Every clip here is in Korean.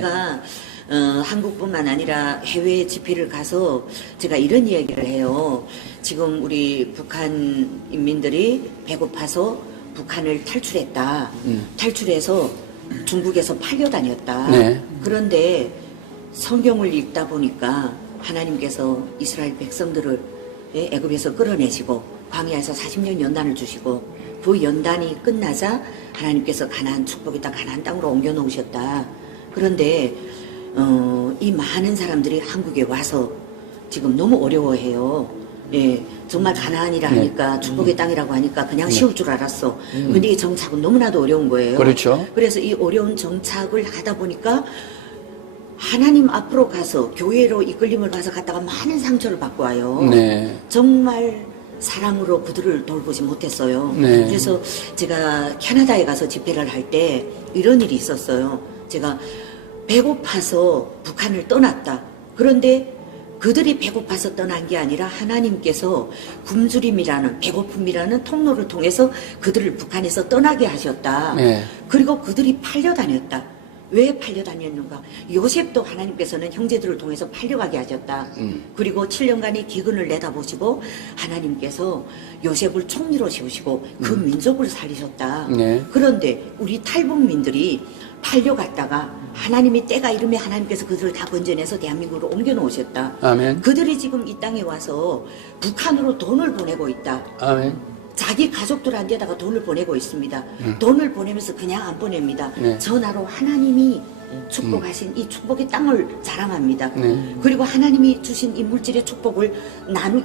제가 한국뿐만 아니라 해외 집회를 가서 제가 이런 이야기를 해요. 지금 우리 북한 인민들이 배고파서 북한을 탈출했다. 탈출해서 중국에서 팔려다녔다. 네. 그런데 성경을 읽다 보니까 하나님께서 이스라엘 백성들을 애굽에서 끌어내시고 광야에서 40년 연단을 주시고 그 연단이 끝나자 하나님께서 가나안 축복이다, 가나안 땅으로 옮겨 놓으셨다. 그런데 이 많은 사람들이 한국에 와서 지금 너무 어려워해요. 예, 정말 가나안이라 하니까 축복의 땅이라고 하니까 그냥 쉬울 줄 알았어. 근데 이 정착은 너무나도 어려운 거예요. 그렇죠. 그래서 이 어려운 정착을 하다 보니까 하나님 앞으로 가서 교회로 이끌림을 가서 갔다가 많은 상처를 받고 와요. 네. 정말 사랑으로 그들을 돌보지 못했어요. 네. 그래서 제가 캐나다에 가서 집회를 할 때 이런 일이 있었어요. 제가 배고파서 북한을 떠났다. 그런데 그들이 배고파서 떠난 게 아니라 하나님께서 굶주림이라는, 배고픔이라는 통로를 통해서 그들을 북한에서 떠나게 하셨다. 네. 그리고 그들이 팔려다녔다. 왜 팔려다녔는가? 요셉도 하나님께서는 형제들을 통해서 팔려가게 하셨다. 그리고 7년간의 기근을 내다보시고 하나님께서 요셉을 총리로 세우시고 그 민족을 살리셨다. 네. 그런데 우리 탈북민들이 팔려갔다가 하나님이 때가 이르면 하나님께서 그들을 다 건져내서 대한민국으로 옮겨놓으셨다. 아멘. 그들이 지금 이 땅에 와서 북한으로 돈을 보내고 있다. 아멘. 자기 가족들한테다가 돈을 보내고 있습니다. 돈을 보내면서 그냥 안 보냅니다. 네. 전화로 하나님이 축복하신 이 축복의 땅을 자랑합니다. 네. 그리고 하나님이 주신 이 물질의 축복을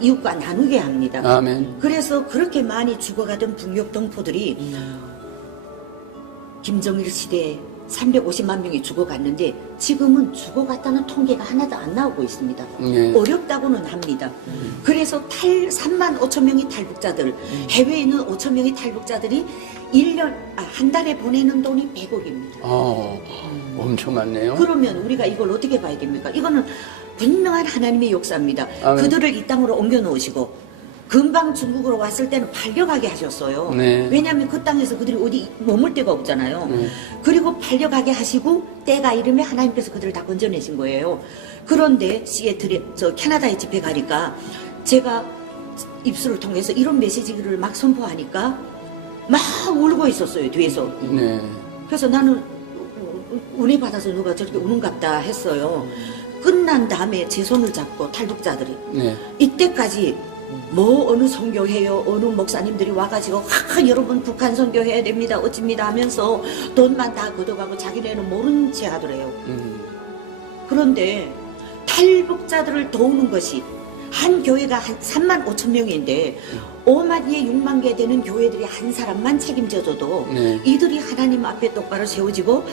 이웃과 나누게 합니다. 아멘. 그래서 그렇게 많이 죽어가던 북녘 동포들이 김정일 시대에 350만 명이 죽어갔는데 지금은 죽어갔다는 통계가 하나도 안 나오고 있습니다. 네. 어렵다고는 합니다. 그래서 3만 5천 명의 탈북자들, 해외에 있는 5천 명의 탈북자들이 한 달에 보내는 돈이 100억입니다. 엄청 많네요. 그러면 우리가 이걸 어떻게 봐야 됩니까? 이거는 분명한 하나님의 역사입니다. 아멘. 그들을 이 땅으로 옮겨 놓으시고 금방 중국으로 왔을 때는 팔려가게 하셨어요. 네. 왜냐하면 그 땅에서 그들이 어디 머물 데가 없잖아요. 그리고 팔려가게 하시고 때가 이르면 하나님께서 그들을 다 건져내신 거예요. 그런데 캐나다에 집회 가니까 제가 입술을 통해서 이런 메시지를 막 선포하니까 막 울고 있었어요, 뒤에서. 네. 그래서 나는 은혜 받아서 누가 저렇게 우는갑다 했어요. 끝난 다음에 제 손을 잡고 탈북자들이 네. 이때까지 어느 선교해요, 어느 목사님들이 와가지고 여러분 북한 선교해야 됩니다, 어찌입니다 하면서 돈만 다 걷어가고 자기네는 모른 채 하더래요. 그런데 탈북자들을 도우는 것이 한 교회가 한 3만 5천 명인데 5만 개, 6만 개 되는 교회들이 한 사람만 책임져줘도 네. 이들이 하나님 앞에 똑바로 세워지고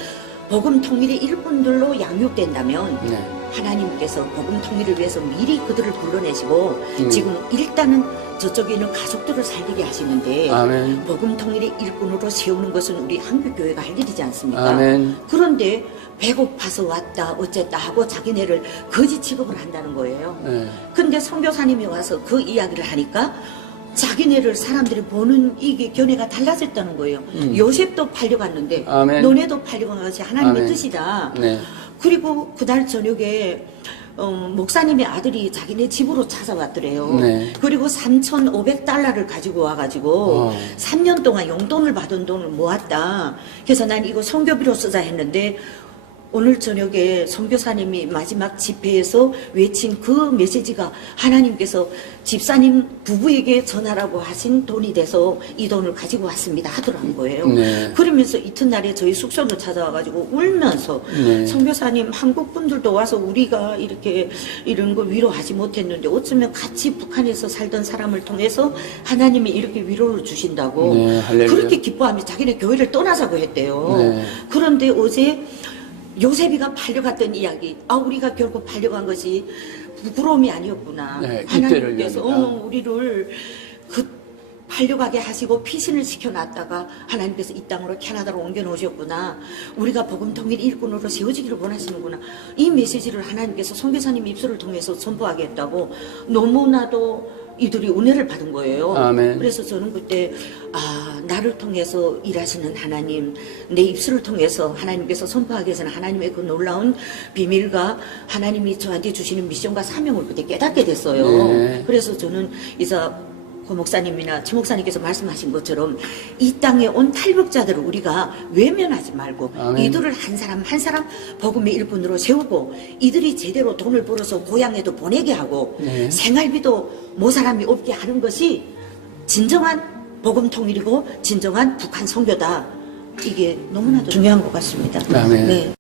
복음 통일의 일꾼들로 양육된다면 네. 하나님께서 복음 통일을 위해서 미리 그들을 불러내시고 지금 일단은 저쪽에 있는 가족들을 살리게 하시는데 아멘. 복음 통일의 일꾼으로 세우는 것은 우리 한국교회가 할 일이지 않습니까? 아멘. 그런데 배고파서 왔다 어쨌다 하고 자기네를 거지 취급을 한다는 거예요. 네. 근데 선교사님이 와서 그 이야기를 하니까 자기네를 사람들이 보는 이게 견해가 달라졌다는 거예요. 요셉도 팔려갔는데 아멘. 너네도 팔려간 것이 하나님의 아멘. 뜻이다. 네. 그리고 그날 저녁에 목사님의 아들이 자기네 집으로 찾아왔더래요. 네. 그리고 3,500달러를 가지고 와가지고 3년 동안 용돈을 받은 돈을 모았다. 그래서 난 이거 선교비로 쓰자 했는데 오늘 저녁에 선교사님이 마지막 집회에서 외친 그 메시지가 하나님께서 집사님 부부에게 전하라고 하신 돈이 돼서 이 돈을 가지고 왔습니다 하더라는 거예요. 네. 그러면서 이튿날에 저희 숙소로 찾아와가지고 울면서 네. 선교사님 한국 분들도 와서 우리가 이렇게 이런 거 위로하지 못했는데 어쩌면 같이 북한에서 살던 사람을 통해서 하나님이 이렇게 위로를 주신다고 네, 할렐루야. 그렇게 기뻐하며 자기네 교회를 떠나자고 했대요. 네. 그런데 어제 요셉이가 팔려갔던 이야기, 우리가 결국 팔려간 것이 부끄러움이 아니었구나. 네, 하나님께서 이때를 우리를 팔려가게 하시고 피신을 시켜놨다가 하나님께서 이 땅으로 캐나다로 옮겨놓으셨구나. 우리가 복음 통일 일꾼으로 세워지기를 원하시는구나. 이 메시지를 하나님께서 선교사님 입술을 통해서 선포하겠다고 너무나도 이들이 은혜를 받은 거예요. 아멘. 그래서 저는 그때 나를 통해서 일하시는 하나님, 내 입술을 통해서 하나님께서 선포하기 위해서는 하나님의 그 놀라운 비밀과 하나님이 저한테 주시는 미션과 사명을 그때 깨닫게 됐어요. 네. 그래서 저는 이제 고 목사님이나 최 목사님께서 말씀하신 것처럼 이 땅에 온 탈북자들을 우리가 외면하지 말고 아멘. 이들을 한 사람 한 사람 복음의 일꾼으로 세우고 이들이 제대로 돈을 벌어서 고향에도 보내게 하고 네. 생활비도 모사람이 없게 하는 것이 진정한 복음 통일이고 진정한 북한 선교다. 이게 너무나도 중요한 것 같습니다. 아멘. 네.